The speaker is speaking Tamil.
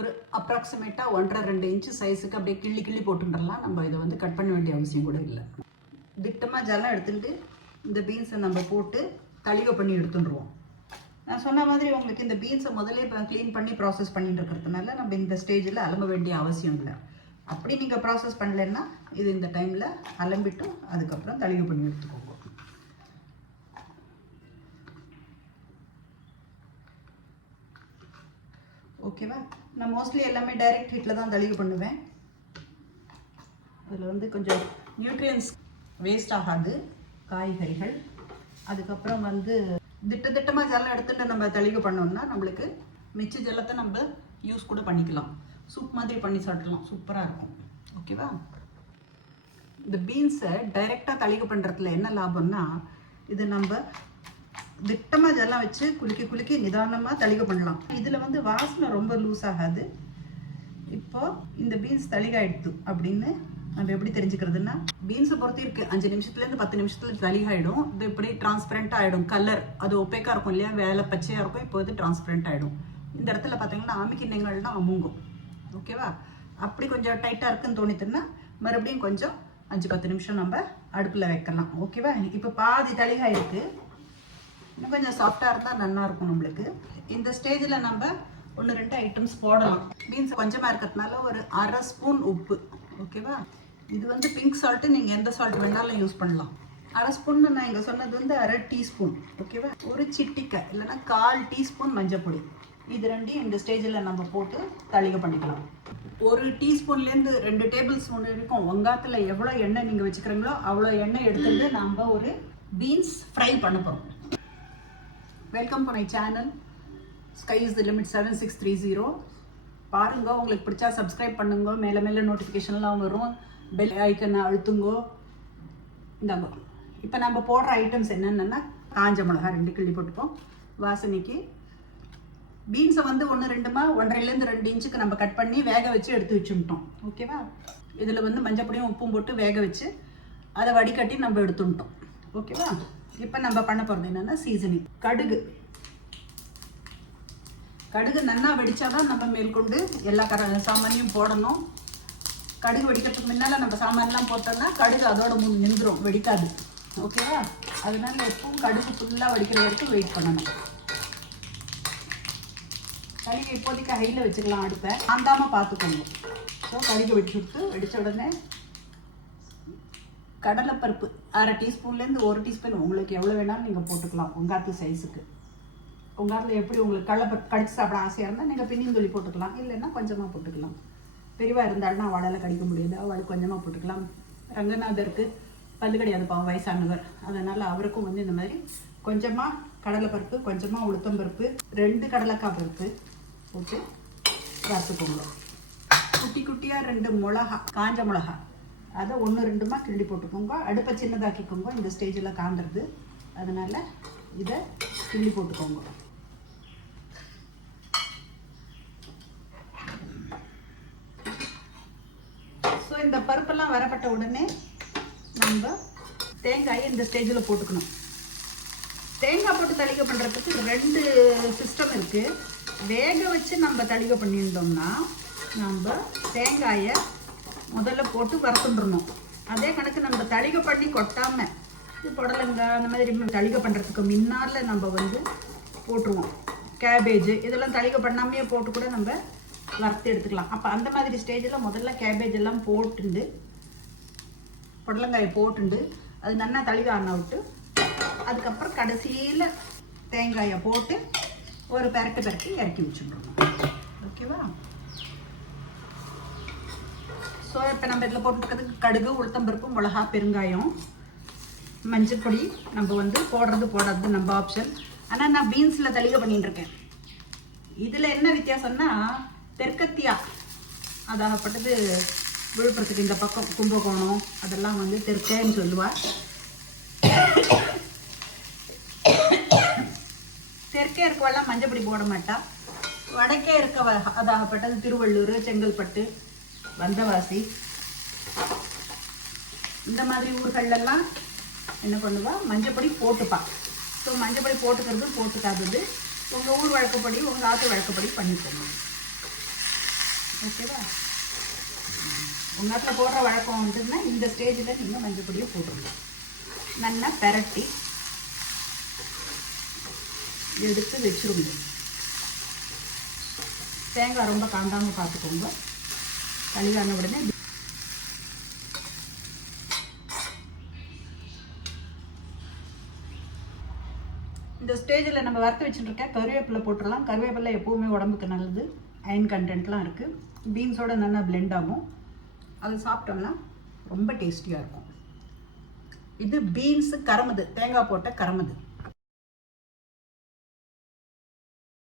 ஒரு அப்ராக்சிமேட்டாக ஒன்றரை ரெண்டு இன்ச்சு சைஸுக்கு அப்படியே கிள்ளி கிள்ளி போட்டுட்டுலாம் நம்ம இதை வந்து கட் பண்ண வேண்டிய அவசியம் கூட இல்லை. திட்டமாக ஜலம் எடுத்துக்கிட்டு இந்த பீன்ஸை நம்ம போட்டு தழிவு பண்ணி எடுத்துட்டுருவோம். நான் சொன்ன மாதிரி உங்களுக்கு இந்த பீன்ஸை முதலே இப்போ க்ளீன் பண்ணி ப்ராசஸ் பண்ணிட்டு இருக்கிறதுனால நம்ம இந்த ஸ்டேஜில் அலம்ப வேண்டிய அவசியம் இல்லை. அப்படி நீங்கள் ப்ராசஸ் பண்ணலைன்னா இது இந்த டைமில் அலம்பிட்டு அதுக்கப்புறம் தழிவு பண்ணி எடுத்துக்கோங்க. ஓகேவா நான் மோஸ்ட்லி எல்லாமே டைரக்ட் ஹீட்டில் தான் தெளிவு பண்ணுவேன். அதில் வந்து கொஞ்சம் நியூட்ரியன்ஸ் வேஸ்ட் ஆகாது காய்கறிகள். அதுக்கப்புறம் வந்து திட்ட திட்டமாக ஜலம் எடுத்துகிட்டு நம்ம தெளிவு பண்ணோம்னா நம்மளுக்கு மிச்ச ஜலத்தை நம்ம யூஸ் கூட பண்ணிக்கலாம். சூப் மாதிரி பண்ணி சாப்பிடலாம். சூப்பராக இருக்கும். ஓகேவா இந்த பீன்ஸை டைரெக்டாக தழிவு பண்ணுறதுல என்ன லாபம்னா இது நம்ம திட்டமாக இதெல்லாம் வச்சு குலுக்கி குலுக்கி நிதானமாக தளிக பண்ணலாம். இதில் வந்து வாசனை ரொம்ப லூஸ் ஆகாது. இப்போது இந்த பீன்ஸ் தளிகாயிடுத்து அப்படின்னு நம்ம எப்படி தெரிஞ்சுக்கிறதுன்னா பீன்ஸை பொறுத்து இருக்குது அஞ்சு நிமிஷத்துலேருந்து பத்து நிமிஷத்தில் தளிகாயிடும். இது இப்படி டிரான்ஸ்பரண்ட் ஆகிடும் கலர் அது ஒப்பேக்காக இருக்கும் இல்லையா? வேலை பச்சையாக இருக்கும். இப்போ இது டிரான்ஸ்பரண்ட் ஆகிடும் இந்த இடத்துல பார்த்தீங்கன்னா ஆமிக்கிண்ணங்கள்னா அமுங்கும். ஓகேவா அப்படி கொஞ்சம் டைட்டாக இருக்குன்னு தோணித்துன்னா மறுபடியும் கொஞ்சம் அஞ்சு பத்து நிமிஷம் நம்ம அடுப்பில் வைக்கலாம். ஓகேவா இப்போ பாதி தளிகாய் இன்னும் கொஞ்சம் சாஃப்டாக இருந்தால் நல்லா இருக்கும் நம்மளுக்கு. இந்த ஸ்டேஜில் நம்ம ஒன்று ரெண்டு ஐட்டம்ஸ் போடலாம். பீன்ஸ் கொஞ்சமாக இருக்கிறதுனால ஒரு அரை ஸ்பூன் உப்பு. ஓகேவா இது வந்து பிங்க் சால்ட்டு நீங்கள் எந்த சால்ட் வேணாலும் யூஸ் பண்ணலாம். அரை ஸ்பூன் நான் இங்கே சொன்னது வந்து அரை டீஸ்பூன் ஓகேவா ஒரு சிட்டிக்காய் இல்லைன்னா கால் டீஸ்பூன் மஞ்சள் பொடி. இது ரெண்டையும் இந்த ஸ்டேஜில் நம்ம போட்டு தளிக பண்ணிக்கலாம். ஒரு டீஸ்பூன்லேருந்து ரெண்டு டேபிள் ஸ்பூன் வரைக்கும் வெங்காயத்தில் எவ்வளோ எண்ணெய் நீங்கள் வச்சுக்கிறீங்களோ அவ்வளோ எண்ணெய் எடுத்துகிட்டு நம்ம ஒரு பீன்ஸ் ஃப்ரை பண்ண போகிறோம் welcome to my channel sky is the limit seven six three zero பாருங்க உங்களுக்கு பிடிச்சா சப்ஸ்கிரைப் பண்ணுங்க. மேலே மேலே நோட்டிஃபிகேஷன்லாம் வரும். பெல் ஐக்கனை அழுத்துங்கோ. இந்தாங்க. இப்போ நம்ம போடுற ஐட்டம்ஸ் என்னென்னா காஞ்ச மிளகா ரெண்டு கிள்ளி போட்டுப்போம். வாசனைக்கு. பீன்ஸை வந்து ஒன்று ரெண்டுமா ஒன்றரைலேருந்து ரெண்டு இன்ச்சுக்கு நம்ம கட் பண்ணி வேக வச்சு எடுத்து வச்சுட்டோம் ஓகேவா இதில் வந்து மஞ்சப்பொடியும் உப்பும் போட்டு வேக வச்சு அதை வடிகட்டி நம்ம எடுத்துட்டோம் ஓகேவா இப்போ நம்ம பண்ண போகிறது என்னென்னா சீசனிங் கடுகு. கடுகு நன்னா வெடிச்சாதான் நம்ம மேற்கொண்டு எல்லா கர சாமானையும் போடணும். கடுகு வெடிக்கிறதுக்கு முன்னால் நம்ம சாமான்லாம் போட்டோம்னா கடுகு அதோட முன் நின்றுடும் வெடிக்காது. ஓகேவா அதனால எப்பவும் கடுகு ஃபுல்லாக வெடிக்கிற வரைக்கும் வெயிட் பண்ணணும். கடுகு இப்போதைக்கு ஹையில் வச்சுக்கலாம் அடுப்பை. ஆந்தாமல் பார்த்துக்கணும் ஸோ கடுகு வெடிச்சு விட்டு வெடித்த உடனே கடலைப்பருப்பு அரை டீஸ்பூன்லேருந்து ஒரு டீஸ்பூன் உங்களுக்கு எவ்வளோ வேணாலும் நீங்கள் போட்டுக்கலாம் உங்காத்து சைஸுக்கு உங்காத்தில் எப்படி உங்களுக்கு கடலைப்பருப்பு கடிச்சு சாப்பிட ஆசையாக இருந்தால் நீங்கள் பின்னிந்தொலி போட்டுக்கலாம் இல்லைன்னா கொஞ்சமாக போட்டுக்கலாம். பெரியவா இருந்தாலும் அவளால் கடிக்க முடியாது அவளுக்கு கொஞ்சமாக போட்டுக்கலாம். ரங்கநாதருக்கு பல்லு கிடையாது பாவம் வயசானவர். அதனால் அவருக்கும் வந்து இந்த மாதிரி கொஞ்சமாக கடலைப்பருப்பு கொஞ்சமாக உளுத்தம்பருப்பு ரெண்டு கடலைக்காய் பருப்பு போட்டு வறுத்துக்கோங்க குட்டி குட்டியாக ரெண்டு மிளகா காஞ்ச மிளகா. அதை ஒன்று ரெண்டுமா கிள்ளி போட்டுக்கோங்க. அடுப்பை சின்னதாக்கிக்கோங்க. இந்த ஸ்டேஜில் காந்துறது அதனால் இதை கிள்ளி போட்டுக்கோங்க. ஸோ இந்த பருப்பெல்லாம் வரப்பட்ட உடனே நம்ம தேங்காயை இந்த ஸ்டேஜில் போட்டுக்கணும். தேங்காய் போட்டு தளிகை பண்ணுறதுக்கு ரெண்டு சிஸ்டம் இருக்குது வேக வச்சு நம்ம தளிகை பண்ணியிருந்தோம்னா நம்ம தேங்காயை முதல்ல போட்டு வறுத்துட்டுருணும் அதே கணக்கு நம்ம தளிக பண்ணி கொட்டாமல் இது புடலங்காய் அந்த மாதிரி தளிக பண்ணுறதுக்கு முன்னால் நம்ம வந்து போட்டுருவோம். கேபேஜ் இதெல்லாம் தளிக பண்ணாமையே போட்டு கூட நம்ம வறுத்து எடுத்துக்கலாம். அப்போ அந்த மாதிரி ஸ்டேஜில் முதல்ல கேபேஜ் எல்லாம் போட்டுண்டு புடலங்காயை போட்டுண்டு அது நல்லா தளிக ஆன விட்டு அதுக்கப்புறம் கடைசியில் தேங்காயை போட்டு ஒரு பெரட்டு பெரட்டி இறக்கி வச்சுடணும். ஓகேவா? ஸோ இப்போ நம்ம இதில் போட்டுக்கிறதுக்கு கடுகு உளுத்தம்பருப்பு மிளகா பெருங்காயம் மஞ்சள் பொடி. நம்ம வந்து போடுறது போடுறது நம்ம ஆப்ஷன் ஆனால் நான் பீன்ஸில் தளிகை பண்ணிட்டுருக்கேன். இதில் என்ன வித்தியாசம்னா தெற்கத்தியா அதாகப்பட்டது விழுப்புரத்துக்கு இந்த பக்கம் கும்பகோணம் அதெல்லாம் வந்து தெற்கேன்னு சொல்லுவாள் தெற்கே இருக்கவெல்லாம் மஞ்சப்பொடி போட மாட்டா. வடக்கே இருக்கவ அதாகப்பட்டது திருவள்ளூர் செங்கல்பட்டு வந்தவாசி. இந்த மாதிரி ஊர்களெல்லாம் என்ன பண்ணுவா? மஞ்சப்பொடி போட்டுப்பா. ஸோ மஞ்சப்பொடி போட்டுக்கிறது போட்டுக்காதது. உங்கள் ஊர் வழக்கப்படி உங்கள் ஆற்று வழக்கப்படி பண்ணிக்கோங்க. ஓகேவா? உன்னத்தில் போடுற வழக்கம் வந்துன்னா இந்த ஸ்டேஜில் நீங்கள் மஞ்சப்பொடியை போட்டுருங்க. நல்லா பெரட்டி எடுத்து வச்சுருங்க. தேங்காய் ரொம்ப காந்தாமல் பார்த்துக்கோங்க. கழுகான உடனே இந்த ஸ்டேஜில் நம்ம வறுத்து வச்சுட்டுருக்க கருவேப்பிலை போட்டுடலாம் கருவேப்பிலை எப்போவுமே உடம்புக்கு நல்லது. அயன் கண்டென்ட்லாம் இருக்குது பீன்ஸோட நல்லா பிளெண்ட் ஆகும். அது சாப்பிட்டோம்னா ரொம்ப டேஸ்டியாக இருக்கும். இது பீன்ஸு கரமுது. தேங்காய் போட்ட கரமுது.